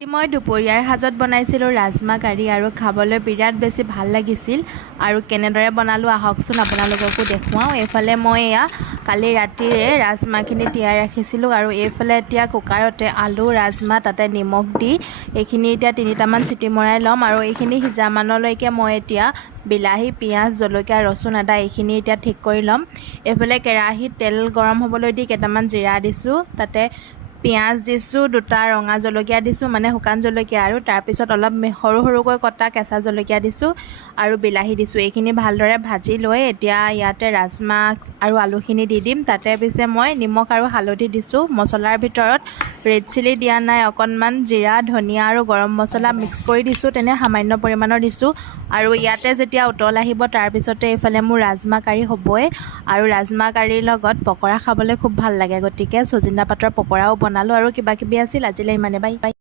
মই দুপৰীয়াৰ সাজত বনাইছিলোঁ ৰাজমাহ কাৰী আৰু খাবলৈ বিৰাট বেছি ভাল লাগিছিল আৰু কেনেদৰে বনালোঁ আহকচোন আপোনালোককো দেখুৱাওঁ। এইফালে মই কালি ৰাতিৰে ৰাজমাহখিনি তিয়াই ৰাখিছিলোঁ আৰু এইফালে এতিয়া কুকাৰতে আলু ৰাজমাহ তাতে নিমখ দি এইখিনি এতিয়া 3টামান চিটি মৰাই ল'ম আৰু এইখিনি সিজামানলৈকে মই এতিয়া বিলাহী পিঁয়াজ জলকীয়া ৰচুন আদা এইখিনি এতিয়া ঠিক কৰি ল'ম। এইফালে কেৰাহীত তেল গৰম হ'বলৈ দি কেইটামান জিৰা দিছোঁ, তাতে পিঁয়াজ দিছোঁ, 2টা ৰঙা জলকীয়া দিছোঁ মানে শুকান জলকীয়া আৰু তাৰপিছত অলপ সৰু সৰুকৈ কটা কেঁচা জলকীয়া দিছোঁ আৰু বিলাহী দিছোঁ। এইখিনি ভালদৰে ভাজি লৈ এতিয়া ইয়াতে ৰাজমাহ আৰু আলুখিনি দি দিম। তাতে পিছে মই নিমখ আৰু হালধি দিছোঁ। মছলাৰ ভিতৰত ৰেড চিলি দিয়া নাই, অকণমান জিৰা ধনিয়া আৰু গৰম মছলা মিক্স কৰি দিছোঁ, তেনে সামান্য পৰিমাণৰ দিছোঁ আৰু ইয়াতে যেতিয়া উতল আহিব তাৰপিছতে এইফালে মোৰ ৰাজমাহ কাৰী হ'বই আৰু ৰাজমাহ কাৰীৰ লগত পকৰা খাবলৈ খুব ভাল লাগে, গতিকে ছজিনা পাতৰ পকৰাও বনালোঁ আৰু কিবা কিবি আছিল। আজিলৈ ইমানে, বাই বাই।